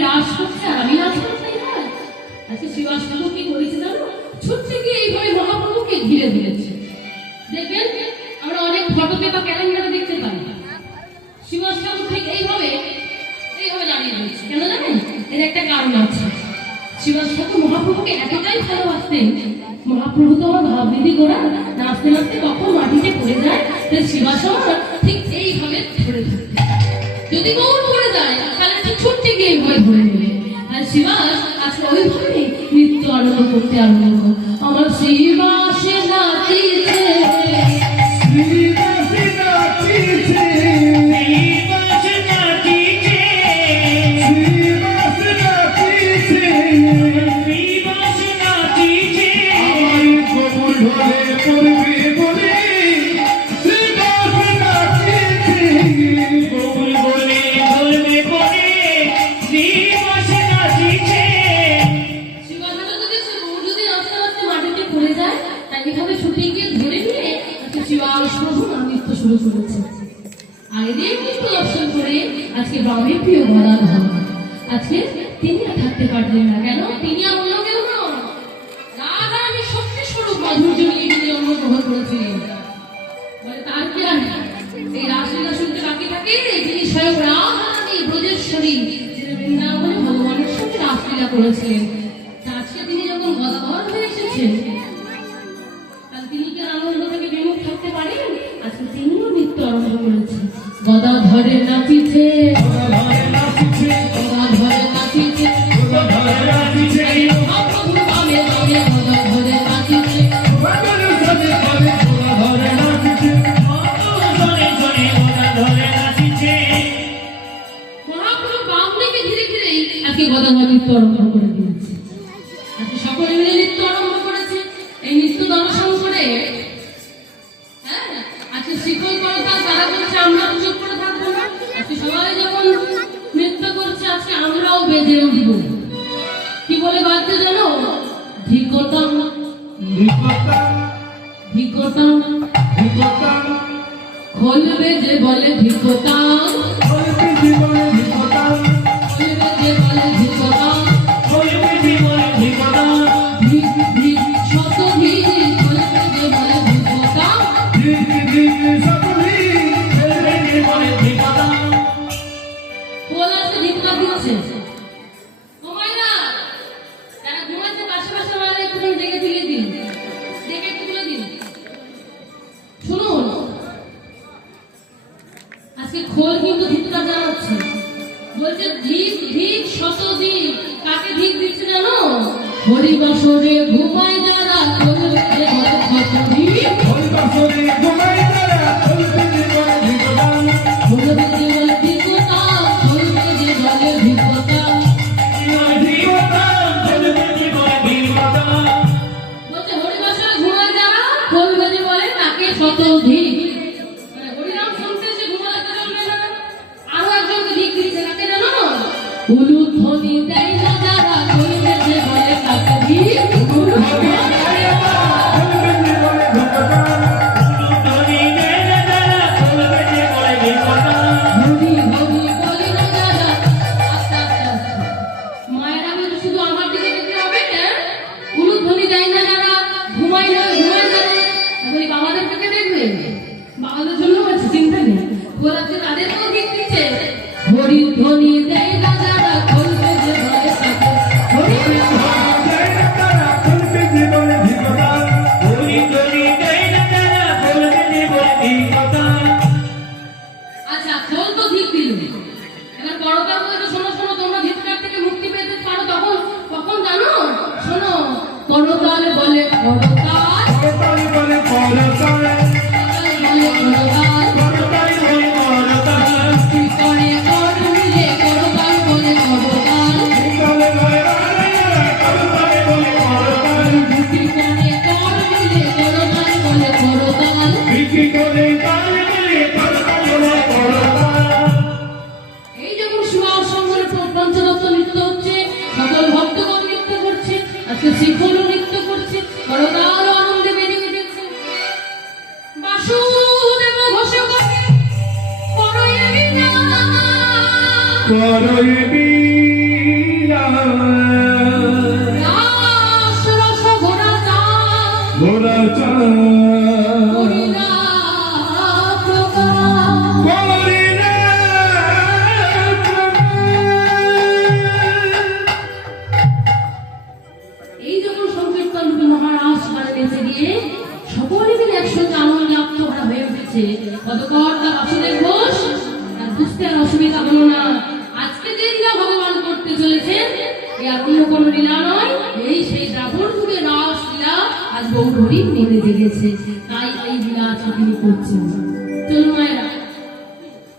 রাস করছে আর আমি নাচ করতে আচ্ছা কি করেছে জানো ছুটতে গিয়ে এইভাবে মহাপ্রভুকে ঘিরে ধরেছে দেখবেন আমরা অনেক ফটোতে ক্যালেন্ডারে দেখতে পাই ঠাকুর ঠিক এইভাবে এইভাবে দাঁড়িয়ে রয়েছে কেন জানেন এর একটা কারণ আছে মহাপ্রভুকে এতটাই ভালোবাসতেন মহাপ্রভু তো আমার ভাবনিধি গোড়া নাচতে নাচতে কখন মাটিতে পড়ে যায় তাই ঠিক এইভাবে ধরে যদি গৌর পড়ে যায় ভয় ধরে নেবে আর শিবাস আজকে ওইভাবে নৃত্য আনন্দ করতে আরম্ভ। আমার শিবাসে নাচিছে শ্রীবাসী নাচিছে, শ্রীবাস নাচিছে, শ্রীবাসী শুরু করেছে। আর এদের দর্শন করে আজকে প্রিয় গদার ভগবান। আজকে তিনি আর থাকতে পারলেন না। কেন? তিনি আর অন্য কেউ মাধুর্য নিয়ে তিনি করেছিলেন। বলে তার কি আর এই শুনতে বাকি থাকে? স্বয়ং ভগবানের সঙ্গে রাসলীলা করেছিলেন। আজকে তিনি যখন গদাধর হয়ে এসেছেন ধরে নাচিছে মহাপ্রভু বামে বামে গদা ধরে নাচিছে বাদল সাজে করে ঘরে নাচিছে। কত জনে জনে ওরা ধরে নাচিছে। মহাপ্রভু বাম দিকে ধীরে ধীরেই আজকে গদাধর নৃত্য করে দিয়েছে কি জানো ধিকতাম ধিকতাং, ধিকতাম ধিকতাং, খোলবে যে বলে ধিকতাম বলবে জীবনে ধিকতাং, খোলবে যে বলে ধিকতাম বলবে জীবন জীবনা, ধিক ধিক শত ধিক খোলবে যে বলে ধিকতাম ধিক ধিক সকলি, জীবন জীবনা। বলছে হরিবাসরে ঘুমায় যারা খোল বাবাদের জন্য আছে, চিন্তা নেই। গোলাপকে তাদেরকেও দিক দিচ্ছে। হরি ধ্বনি দেয় যারা খোলবে যে ঘরে থাকে হরি জয় করছে আজকে নৃত্য করছে করতাল আনন্দে বেরিয়ে উঠেছে বাসুদেব ঘোষকে পরয়ে বিনা করবি রাস রস ঘোড়া চাঁদ ঘোড়া চা হয়ে কতকর তার বাসুদেব ঘোষ তার বুঝতে আর অসুবিধা হলো না। আজকে যে লীলা ভগবান করতে চলেছে এ আর কোনো লীলা নয়। এই সেই দ্রাবণ যুগে রাস লীলা আজ গৌরহরি মেনে জেগেছে। তাই এই লীলা আজকে